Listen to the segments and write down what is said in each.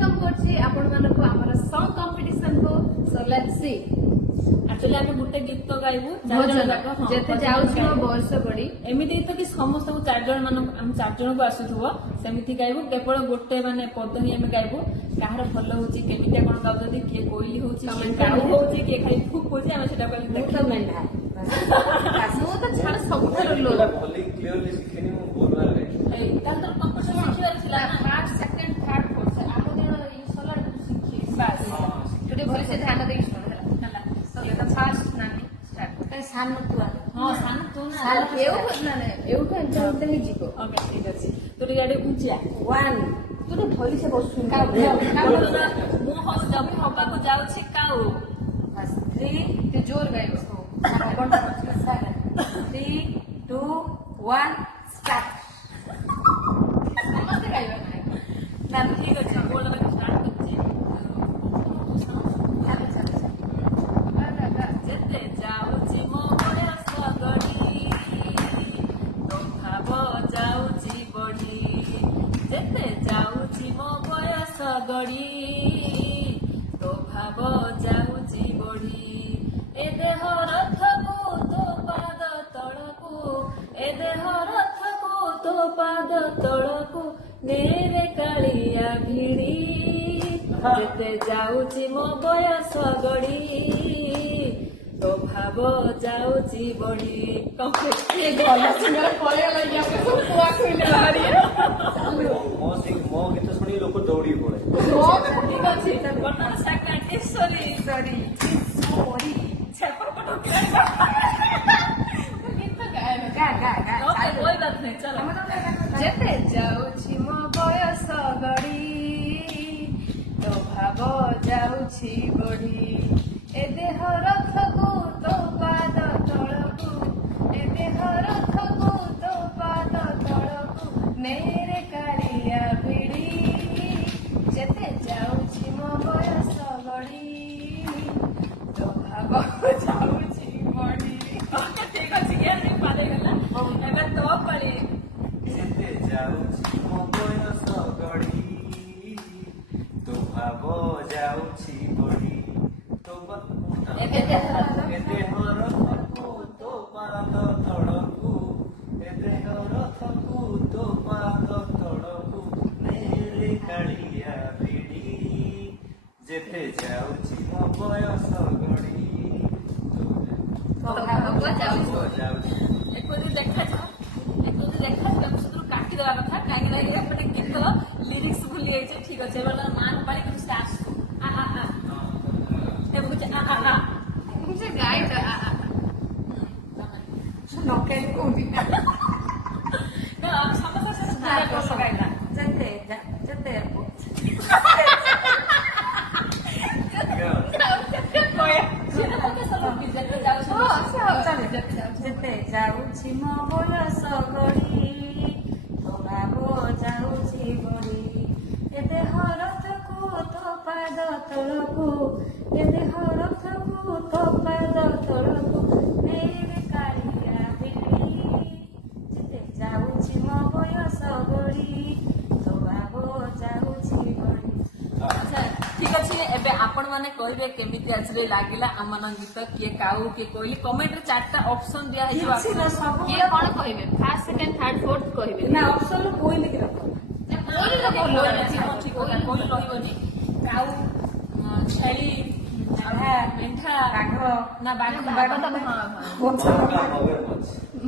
Welcome करछि आपण मानको हमर सॉन्ग कंपटीशन को। So let's see. एक्चुअली आम गोटे गीत गाइबू जेते जाउछि बयस बड़ी एमिति गीत कि समस्त चार जन मान आम चार जन को आसुथुबो सेमिति गाइबू केवल गोटे माने पद ही आम गाइबू कहार भल होछि केमितिया कोन गाउछथि किए कोइली होछि किए काउ होछि किए खाली फुक होछि आम सेटा कहली देखो मेंढा मु तो छाड़ सब लो भली क्लियरली सिखनी मु बोलबार रे ए तांतर कंपटीशन सिखिबार छिला फर्स्ट सेकंड थर्ड फोर्थ आम दिन इ सोलर सिखि बस तोटे भल से ध्यान देई सुन हला सो ये तो फर्स्ट नानी स्टार्ट कई सान तू हां सान तू ना सान एउ ना ने एउ तो एंटर ही जीको ओके ठीक अछि तोरे गाडी ऊंचा 1 तोटे भल से बसु का मु हस जब हबा को जाउछि काउ बस 3 ते जोर गाइबो 3 2 1 स्टार्ट समझ गाइबो ना ठीक अछि बोल में स्टार्ट करछि जेते जाउछि मो बयस गडी तो भाव जाउछि बढी जेते जाउछि मो बयस गडी तो भाव जाउछि बढी ए देह रथको तो पाद तळको ए देह रथको तो पाद तळको नेरे कालिया भिड़ी जेते जाउछि मो बयस गडी तो भाव जाउछि बढी कंप्लीट ए गला सिंगर पळे लगिया को पुआ कइले बारी मो गीत सुनी लोक दौड़ी पड़े ओ ठीक अछि वर्तमान सेकंड सॉरी सॉरी छपर पटो के गीत गाए ओके कोई बात नहीं चलो जेते जाउछि मो बयस गडी तो भाव जाउछि बढी ए देह रथको तो पाद तळको ए देह रथको तो पाद तळको नेरे कालिया भिड़ी जेते जाउछि मो बयस गडी तो भाव जाउछि बढी ओके ठीक अछि के नहीं पाले गला एबे तो पड़ी जेते जाउछि मो बयस गडी तो भाव जाउछि बढी तो एबे देह रथको तो पाद तळको ए देह रथको तो पाद तळको नेरे कालिया भिड़ी जेते जाउछि मो बयस गडी तो भाव जाउछि एको देखा हम सुदूर काटी देवा कथा काहे ना ये अपने गीत लिरिक्स भूली जाइछे ठीक अछि वाला मान पाले कि स्टार्ट आ ए मुझे आ मुझे गाइड नोकेल कोंदी ना समझ से स्टार्ट कर सकाइला जते जेते जाउछि मो बयस गडी तो भाव जाउछि बढी ए देह रथको तो पाद तळको ए देह रथको तो पाद तळको नेरे कालिया भिड़ी जेते जाउछि मो बयस गडी तो भाव जाउछि बढी अच्छा ठीक अछि एबे आपण माने कहबे केमिति आछले लागिला आमन गीत किए काउ के कोइली कमेंट रे चारटा ऑप्शन दिया हिबा किए कोन कहबे फर्स्ट सेकंड थर्ड फोर्थ कहबे ना ऑप्शन लो कोई लिख रखो कोइली तो बोल ठीक होला कोइली रहिबनी काउ छेली मेंढा बाघ ना बाघ तो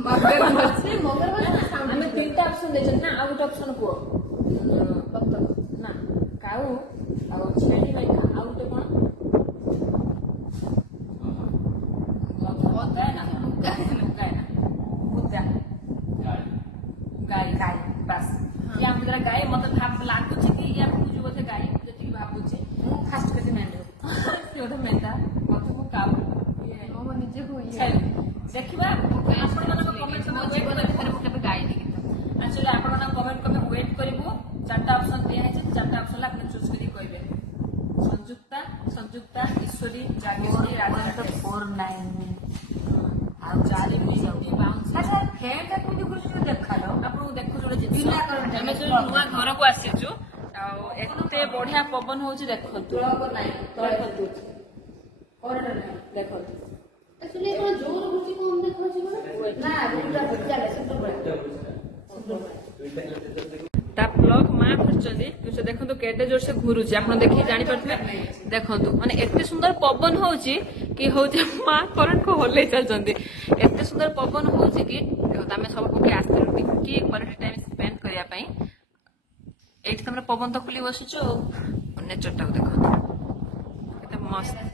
मगरमच्छ हमें तीनटा ऑप्शन देछन ना आ गोटे ऑप्शन को बत्तख ना काउ आ छेली मेंढा आ गोटे कोन होता है ना कुत्ता गाय बस या हम जरा गाय मतलब भाव लागु छै कि या बुझु बोते गाय जति भाबु छै मु फास्ट कते मेंढा सेटा मेंढा मतलब को काउ ये मो निजे को ये देखिबा आपण मानक कमेंट में जीवन भितर मु केबे गाय नी गीत एक्चुअली आपण मानक कमेंट में वेट करबो चारटा ऑप्शन दिया है चारटा ऑप्शन आपने चूज करी कहबे संयुक्ता ईश्वरी जागेश्वरी राजा 49 आ चारि मिनिट बाउंस अच्छा फैन का कोन गुरु देखा लो आपण देखु जोडे जितिला हमें जो नुवा घर को आसीचु आ କେତେ ବଢିଆ ପବନ ହଉଛି ଦେଖନ୍ତୁ ଦେଖନ୍ତୁ ଦେଖନ୍ତୁ Actually, କଣ ଜୋର ହଉଛି କମ ଦେଖାଉଛି ନା ଚାଲେ ତା ପ୍ଲଗ ମା କରିଛନ୍ତି ସେ ଦେଖନ୍ତୁ କେତେ ଜୋର ସେ ଘୁରୁଛି ଆପଣ ଦେଖିକି ଜାଣିପାରୁଥିବେ ଦେଖନ୍ତୁ ମାନେ ଏତେ ସୁନ୍ଦର ପବନ ହଉଛି କି ହଉଛି ମା କରେଣ୍ଟ କୁ ହଲେଇ ଚାଲିଛନ୍ତି ଏତେ ସୁନ୍ଦର ପବନ ହଉଛି କି ଆମେ ସବୁ ପକ୍ଷୀ ଆସିଥିଲୁ ଟିକେ କ୍ୱାଲିଟି ଟାଇମ ସ୍ପେଣ୍ଡ କରିବା ପାଇଁ ଏଇଠି ତମର ପବନ ତ ଖୋଲି ବସୁଛୁ ନେଚର ଟାକୁ ଦେଖନ୍ତୁ କେତେ ମସ୍ତ